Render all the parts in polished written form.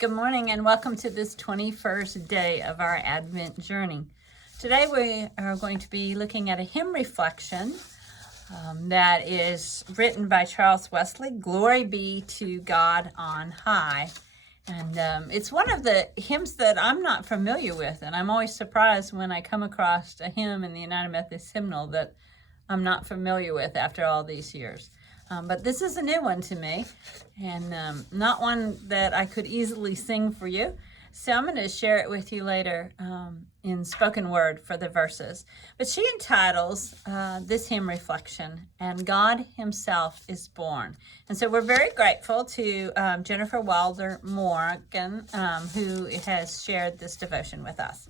Good morning and welcome to this 21st day of our Advent journey. Today we are going to be looking at a hymn reflection that is written by Charles Wesley, Glory Be to God on High. And it's one of the hymns that I'm not familiar with, and I'm always surprised when I come across a hymn in the United Methodist Hymnal that I'm not familiar with after all these years. But this is a new one to me, and not one that I could easily sing for you. So I'm going to share it with you later in spoken word for the verses. But she entitles this hymn reflection, "And God Himself is Born." And so we're very grateful to Jennifer Wilder Morgan, who has shared this devotion with us.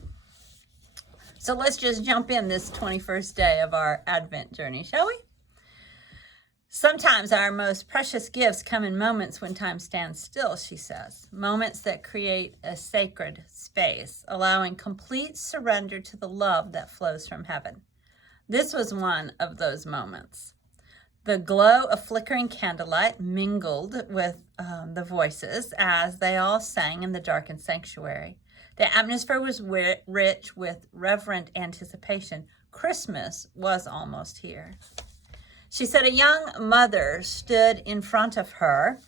So let's just jump in this 21st day of our Advent journey, shall we? Sometimes our most precious gifts come in moments when time stands still, she says. Moments that create a sacred space, allowing complete surrender to the love that flows from heaven. This was one of those moments. The glow of flickering candlelight mingled with the voices as they all sang in the darkened sanctuary. The atmosphere was rich with reverent anticipation. Christmas was almost here. She said a young mother stood in front of her,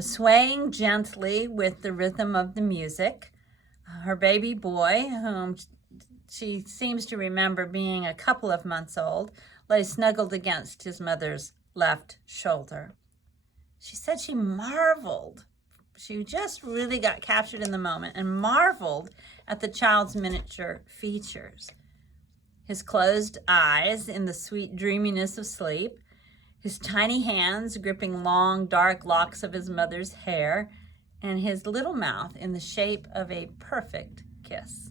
swaying gently with the rhythm of the music. Her baby boy, whom she seems to remember being a couple of months old, lay snuggled against his mother's left shoulder. She said she marveled. She just really got captured in the moment and marveled at the child's miniature features. His closed eyes in the sweet dreaminess of sleep, his tiny hands gripping long, dark locks of his mother's hair, and his little mouth in the shape of a perfect kiss.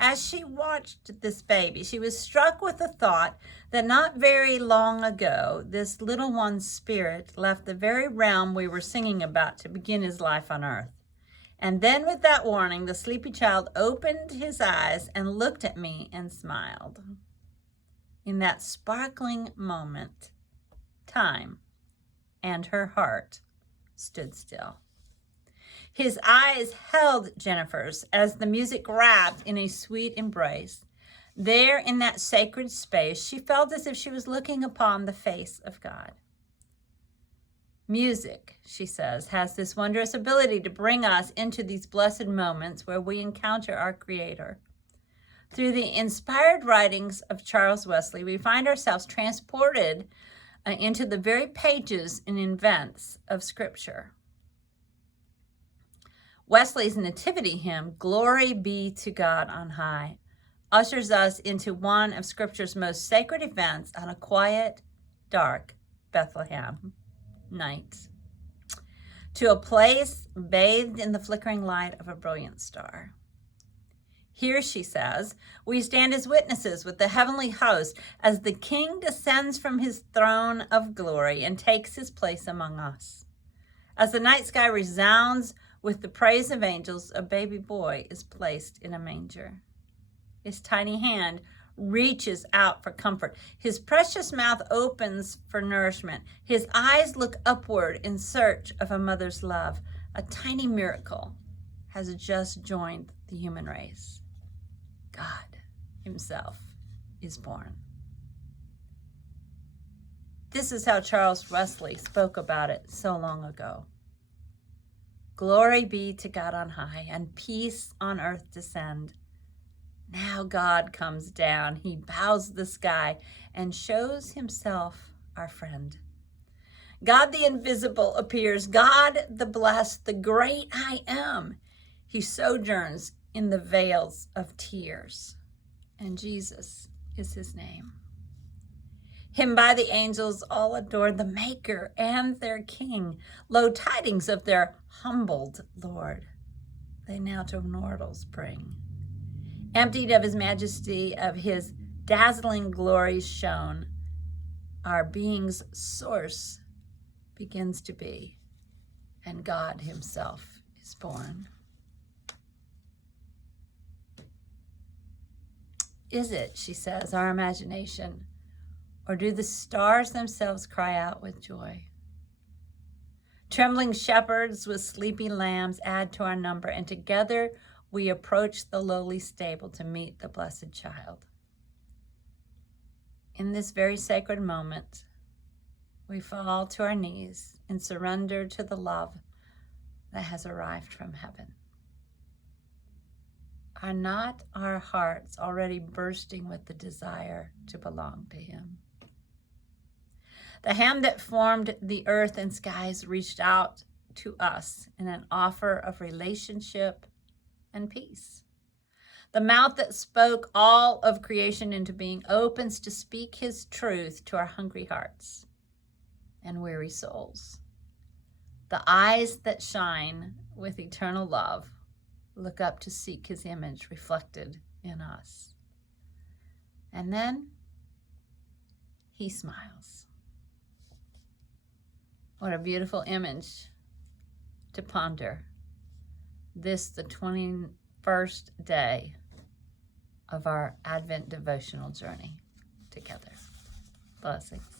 As she watched this baby, she was struck with the thought that not very long ago, this little one's spirit left the very realm we were singing about to begin his life on earth. And then with that warning, the sleepy child opened his eyes and looked at me and smiled. In that sparkling moment, time and her heart stood still. His eyes held Jennifer's as the music wrapped in a sweet embrace. There in that sacred space, she felt as if she was looking upon the face of God. Music, she says, has this wondrous ability to bring us into these blessed moments where we encounter our Creator. Through the inspired writings of Charles Wesley, we find ourselves transported into the very pages and events of Scripture. Wesley's nativity hymn, "Glory Be to God on High," ushers us into one of Scripture's most sacred events on a quiet, dark Bethlehem night, to a place bathed in the flickering light of a brilliant star. Here, she says, we stand as witnesses with the heavenly host as the King descends from his throne of glory and takes his place among us. As the night sky resounds with the praise of angels, a baby boy is placed in a manger. His tiny hand reaches out for comfort. His precious mouth opens for nourishment. His eyes look upward in search of a mother's love. A tiny miracle has just joined the human race. God Himself is born. This is how Charles Wesley spoke about it so long ago. Glory be to God on high, and peace on earth descend. Now God comes down, He bows the sky and shows Himself our friend. God the invisible appears, God the blessed, the great I am. He sojourns in the vales of tears, and Jesus is His name. Him by the angels all adore, the Maker and their King. Lo, tidings of their humbled Lord, they now to mortals bring. Emptied of His majesty, of His dazzling glories shown, our being's source begins to be, and God Himself is born. Is it, she says, our imagination, or do the stars themselves cry out with joy? Trembling shepherds with sleepy lambs add to our number, and together we approach the lowly stable to meet the blessed child. In this very sacred moment, we fall to our knees and surrender to the love that has arrived from heaven. Are not our hearts already bursting with the desire to belong to him? The hand that formed the earth and skies reached out to us in an offer of relationship and peace. The mouth that spoke all of creation into being opens to speak his truth to our hungry hearts and weary souls. The eyes that shine with eternal love look up to seek his image reflected in us. And then he smiles. What a beautiful image to ponder. This, the 21st day of our Advent devotional journey together. Blessings.